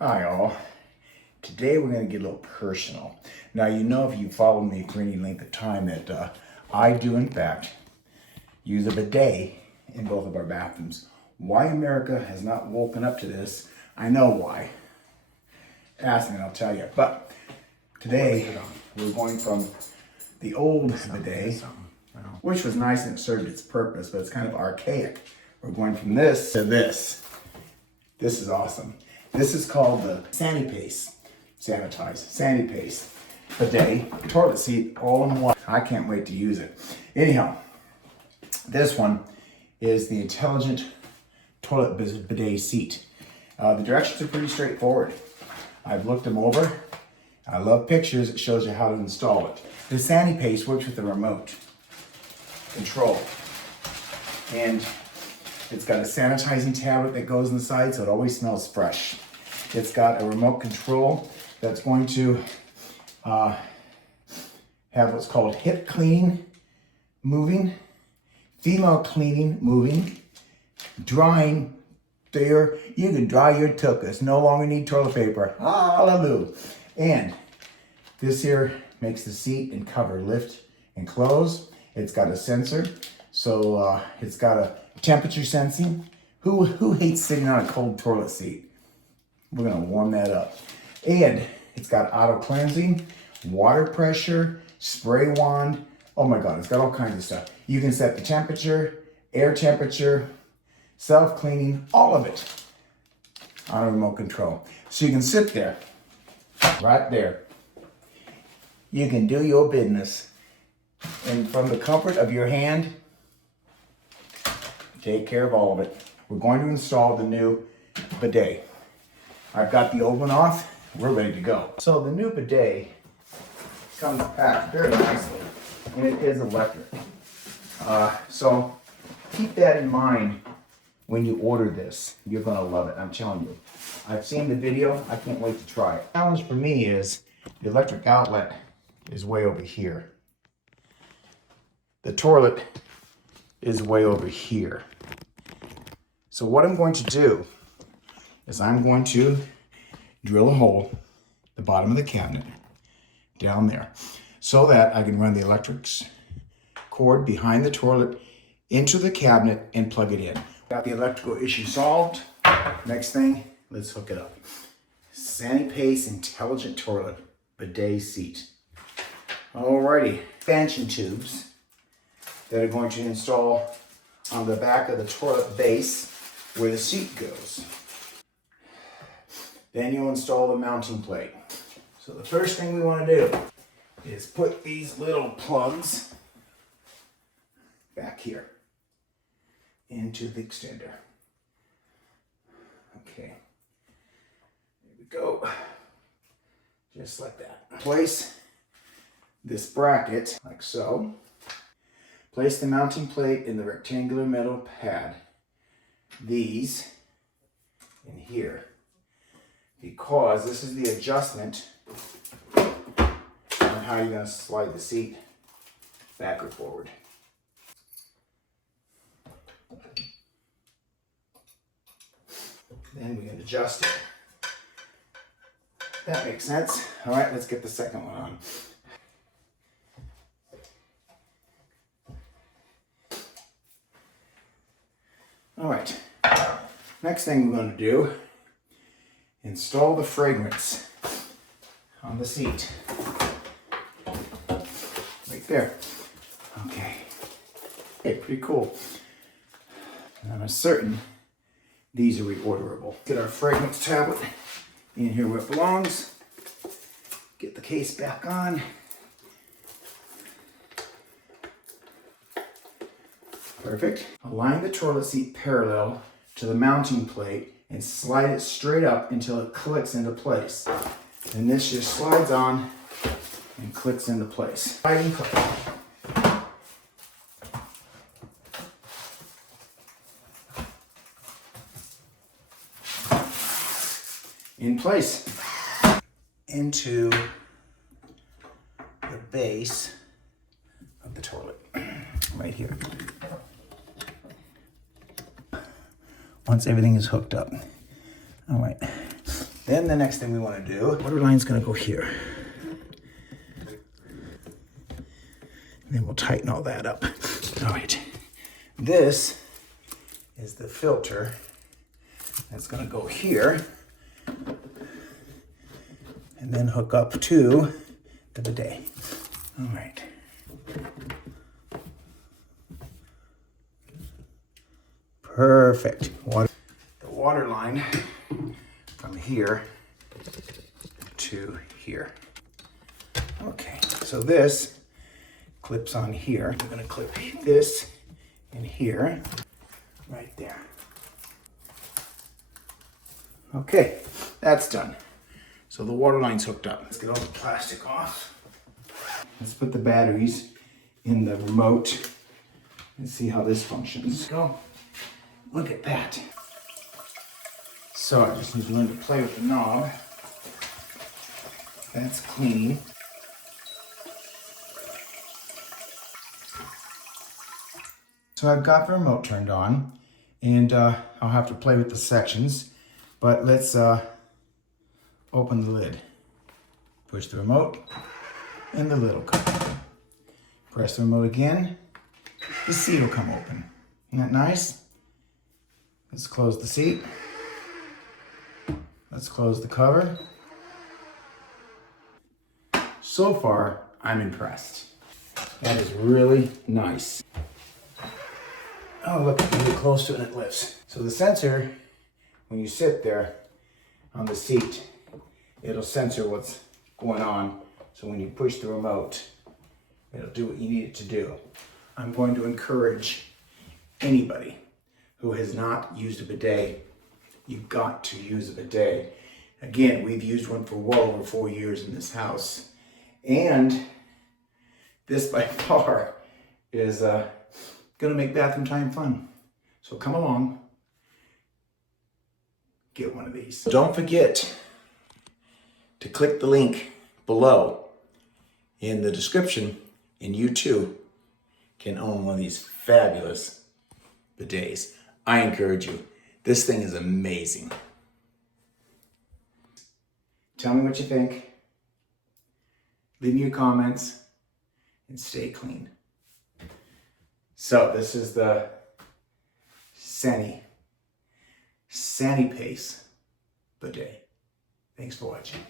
Hi all. Today we're going to get a little personal. Now you know, if you follow me for any length of time, that I do in fact use a bidet in both of our bathrooms. Why America has not woken up to this, I know why. Ask me and I'll tell you. But today we're going from the old bidet, which was nice and it served its purpose, but it's kind of archaic. We're going from this to this. This is awesome. This is called the Sanitize bidet toilet seat, all in one. I can't wait to use it. Anyhow, this one is the intelligent toilet bidet seat. The directions are pretty straightforward. I've looked them over. I love pictures. It shows you how to install it. The Sanitize works with the remote control, and it's got a sanitizing tablet that goes inside, so it always smells fresh. It's got a remote control that's going to have what's called hip cleaning, moving, female cleaning, moving, drying. There, you can dry your tuchus. No longer need toilet paper. Hallelujah. And this here makes the seat and cover lift and close. It's got a sensor, so it's got a temperature sensing. Who hates sitting on a cold toilet seat? We're gonna warm that up. And it's got auto cleansing, water pressure, spray wand. Oh my God, it's got all kinds of stuff. You can set the temperature, air temperature, self-cleaning, all of it on a remote control. So you can sit there, right there. You can do your business. And from the comfort of your hand, take care of all of it. We're going to install the new bidet. I've got the old one off. We're ready to go. So the new bidet comes packed very nicely, and it is electric. So keep that in mind when you order this. You're gonna love it, I'm telling you. I've seen the video, I can't wait to try it. The challenge for me is the electric outlet is way over here. The toilet is way over here. So what I'm going to do is I'm going to drill a hole at the bottom of the cabinet down there so that I can run the electrics cord behind the toilet into the cabinet and plug it in. Got the electrical issue solved. Next thing, let's hook it up. Sanitize intelligent toilet bidet seat. Alrighty, expansion tubes that are going to install on the back of the toilet base where the seat goes. Then you'll install the mounting plate. So the first thing we want to do is put these little plugs back here into the extender. Okay, there we go. Just like that. Place this bracket like so. Place the mounting plate in the rectangular metal pad. These in here, because this is the adjustment on how you're going to slide the seat back or forward. Then we can adjust it. That makes sense. All right, let's get the second one on. All right, next thing we're going to do, install the fragrance on the seat. Right there. Okay. Okay, pretty cool. And I'm certain these are reorderable. Get our fragrance tablet in here where it belongs. Get the case back on. Perfect. Align the toilet seat parallel to the mounting plate and slide it straight up until it clicks into place. And this just slides on and clicks into place. Slide and click. In place. Into the base of the toilet, right here. Once everything is hooked up. All right, Then the next thing we want to do, water line's going to go here. And then we'll tighten all that up. All right. This is the filter that's going to go here and then hook up to the bidet. All right. Perfect. The water line from here to here. Okay, so this clips on here. We're gonna clip this in here, right there. Okay, that's done. So the water line's hooked up. Let's get all the plastic off. Let's put the batteries in the remote and see how this functions. Go. Look at that. So I just need to learn to play with the knob. That's clean. So I've got the remote turned on, and I'll have to play with the sections, but let's open the lid. Push the remote, and the lid will come open. Press the remote again, the seat will come open. Isn't that nice? Let's close the seat. Let's close the cover. So far, I'm impressed. That is really nice. Oh, look, you get close to it and it lifts. So the sensor, when you sit there on the seat, it'll censor what's going on. So when you push the remote, it'll do what you need it to do. I'm going to encourage anybody who has not used a bidet, you've got to use a bidet. Again, we've used one for well over 4 years in this house. And this by far is gonna make bathroom time fun. So come along, get one of these. Don't forget to click the link below in the description, and you too can own one of these fabulous bidets. I encourage you. This thing is amazing. Tell me what you think. Leave me your comments and stay clean. So this is the Sani Pace bidet. Thanks for watching.